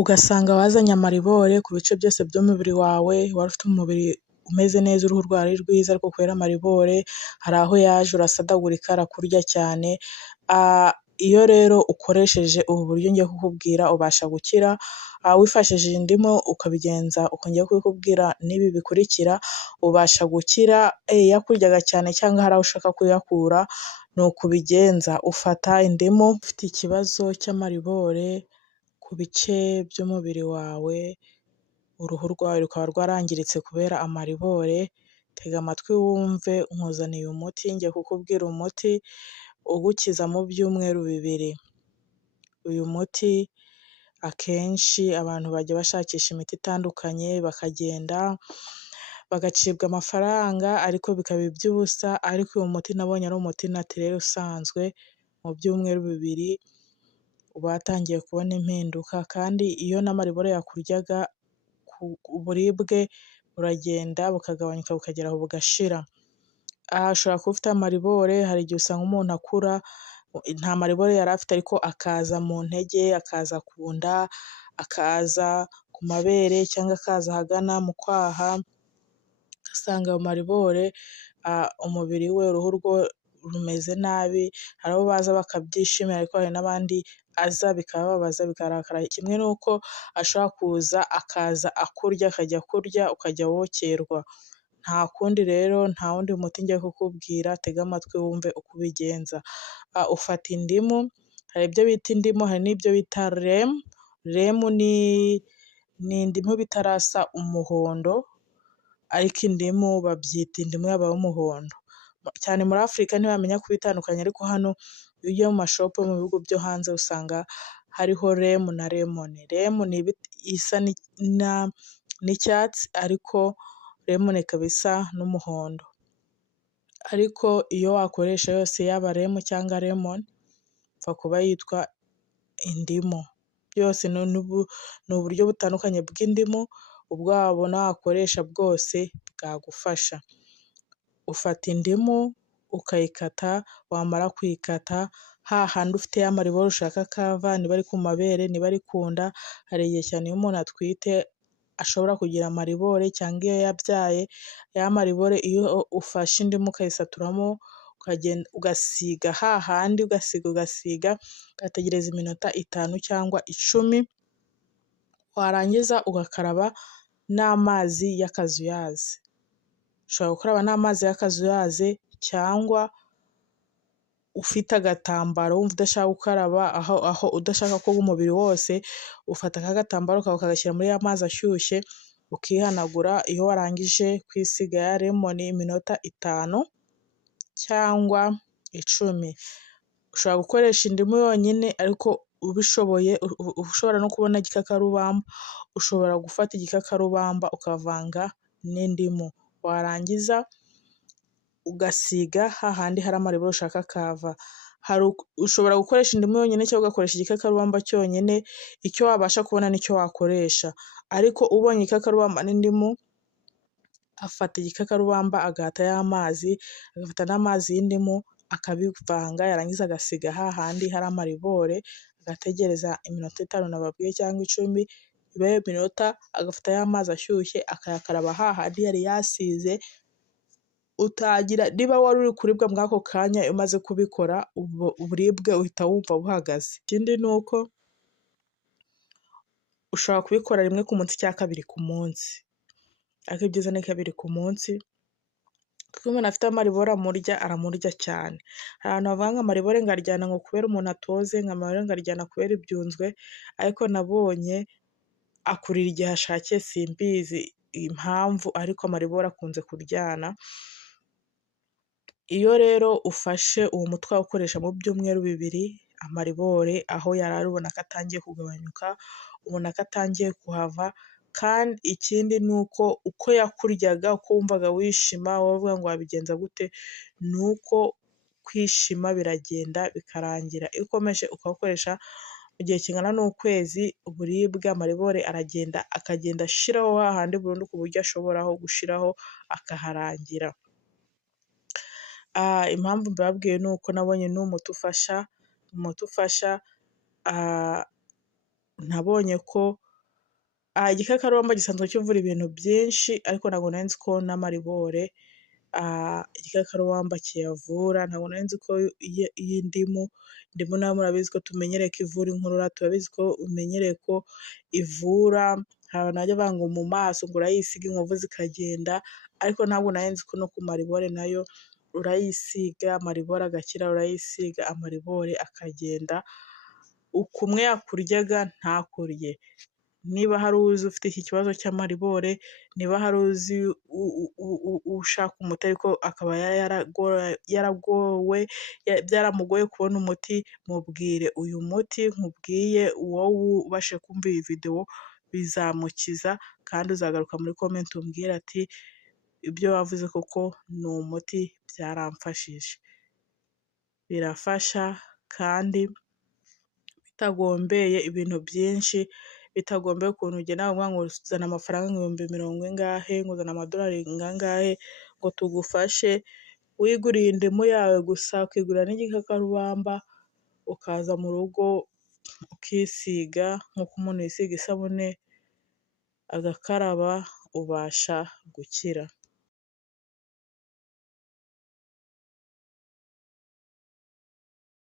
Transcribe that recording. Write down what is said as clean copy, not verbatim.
ugasanga wazanye amaribore ku bice byose by'umubiri wawe, wari ufite umubiri umeze neza, uruhu rwawe ari rwiza, ariko kubera amaribore hari aho yaje urasadagurika, arakurya cyane. Iyo rero ukoresheje ubu buryo ngiye kukubwira ubasha gukira, wifashishije indimu ukabigenza uko ngiye kubikubwira n'ibi bikurikira, ubasha gukira. Yakuryaga cyane cyangwa hari aho ushaka kuyakura, ni uku ubigenza: ufata indimu. Ufite ikibazo cy'amaribore ku bice by'umubiri wawe, uruhu rwawe rukaba rwarangiritse kubera amaribore, tega amatwi wumve nkuzaniye umuti. Ngiye kukubwira umuti ugukiza mu byumweru 2. Uyu muti akenshi abantu bajya bashakisha imiti itandukanye, bakagenda bagacibwa amafaranga ariko bikaba iby'ubusa, ariko uyu muti nabonye ari umuti natirere usanzwe. Mu byumweru 2 uba watangiye kubona impinduka, kandi iyo n'amaribore yakuryaga uburibwe buragenda bukagabanyuka bukagera aho bugashira. Ushobora kuba ufite amaribore, hari igihe usanga umuntu akura nta maribore yari afite ariko akaza mu ntege, akaza ku nda, akaza ku mabere cyangwa akaza ahagana mu kwaha, ugasanga ayo maribore umubiri we, uruhu rwe rumeze nabi. Hari abo baza bakabyishimira ariko hari n'abandi aza bikababaza bikarakara. Kimwe n'uko ashobora kuza akaza akurya, akajya kurya ukajya wokerwa. Nta kundi rero, nta wundi muti ngiye kukubwira, tega amatwi wumve uko ubigenza. Ufata indimu, hari ibyo bita indimu, hari n'ibyo bita remu. Remu ni indimu bitarasa umuhondo, ariko indimu babyita indimu yabaye umuhondo. Cyane muri Afurika ntibamenya kubitandukanya, ariko hano iyo ugiye mu mashopu mu bihugu byo hanze usanga hariho remu na lemoni. Remu isa n'icyatsi, ariko lemoni ikaba isa n'umuhondo. Ariko iyo wakoresha yose, yaba remu cyangwa lemoni, ipfa kuba yitwa indimu. Byose ni uburyo butandukanye bw'indimu, ubwo wabona wakoresha bwose bwagufasha. Ufata indimu ukayikata, wamara kuyikata, hahandi ufite ya maribore ushaka kava, niba ari ku mabere, niba ari ku nda. Hari igihe cyane iyo umuntu atwite ashobora kugira amaribore, cyangwa iyo yabyaye. Ya maribore iyo ufashe indimu ukayisaturamo, ukagenda ugasiga hahandi, ugasiga, ugategereza iminota 5 cyangwa 10, warangiza ugakaraba n'amazi y'akazuyazi. Ushobora gukaraba n'amazi y'akazuyazi, cyangwa ufite agatambaro wumva udashaka gukaraba, aho udashaka koga umubiri wose, ufata agatambaro kawe ukagashyira muri ya mazi ashyushye, ukihanagura. Iyo warangije kwisiga ya lemoni iminota 5 cyangwa 10. Ushobora gukoresha indimu yonyine, ariko ubishoboye ushobora no kubona igikakarubamba, ushobora gufata igikakarubamba ukavanga n'indimu, warangiza ugasiga hahandi hari amaribore ushaka kava. Ushobora gukoresha indimu yonyine cyangwa ugakoresha igikakarubamba cyonyine, icyo wabasha kubona nicyo wakoresha. Ariko ubonye igikakarubamba n'indimu, afata igikakarubamba agahata y'amazi, agafata n'amazi y'indimu akabivanga, yarangiza agasiga hahandi hari amaribore, agategereza iminota 5 nababwiye cyangwa 10, ibaye iminota, agafata y'amazi ashyushye akayakaraba hahandi yari yasize. Niba wari uri kuribwa muri ako kanya, iyo umaze kubikora uburibwe uhita wumva buhagaze. Ikindi ni uko ushobora kubikora 1 ku munsi cyangwa 2 ku munsi, ariko ibyiza ni 2 ku munsi, kuko iyo umuntu afite amaribore aramurya cyane. Hari abantu bavuga ngo amaribore ngaryana ngo kubera umuntu atoze, ngo amaribore ngaryana kubera ibyunzwe, ariko nabonye akurira igihe ashakiye, simbizi impamvu, ariko amaribore akunze kuryana. Iyo rero ufashe uwo muti ukawukoresha mu byumweru 2, amaribore aho yari ari ubona ko atangiye kugabanyuka, ubona ko atangiye kuhava. Kandi ikindi ni uko yakuryaga, uko wumvaga wishima, wavuga ngo wabigenza gute, ni uko kwishima biragenda bikarangira. Iyo ukomeje ukawukoresha mu gihe kingana n'ukwezi, uburibwe, amaribore akagenda ashiraho hahandi burundu, ku buryo ashoboraho gushiraho akaharangira. Impamvu mbabwiye ni uko nabonye ni umuti ufasha. Nabonye ko Igikakarubamba gisanzwe kivura ibintu byinshi ariko ntabwo nari nzi ko n'amaribore igikakarubamba kiyavura, ntabwo nari nzi ko iy'indimu, indimu nayo murabizi ko tumenyereye ko ivura inkorora, turabizi ko umenyereye ko ivura, hari abantu bajya bavuga ngo mu maso ngo urayisiga inkovu zikagenda, ariko ntabwo nari nzi ko no ku maribore nayo urayisiga amaribori agakira, urayisiga amaribori akagenda, kumwe yakuryaga ntakurye. Niba hari uzi ufite iki kibazo cy'amaribore, niba hari uzi ushaka umuti ariko akaba byaramugoye kubona umuti, mubwire uyu muti nkubwiye, wowe ubashe kumva iyi videwo bizamukiza, kandi uzagaruka muri komenti umbwire ati ibyo wavuze koko ni umuti byaramfashije. Birafasha kandi bitagombeye ibintu byinshi, bitagombeye ukuntu ugenda uvuga ngo uzana amafaranga ibihumbi 40 ngo uzana amadolari angahe ngo tugufashe, wiguriye indimu yawe gusa ukigurira n'igikakarubamba, ukaza mu rugo ukisiga nk'uko umuntu yisiga isabune agakaraba, ubasha gukira.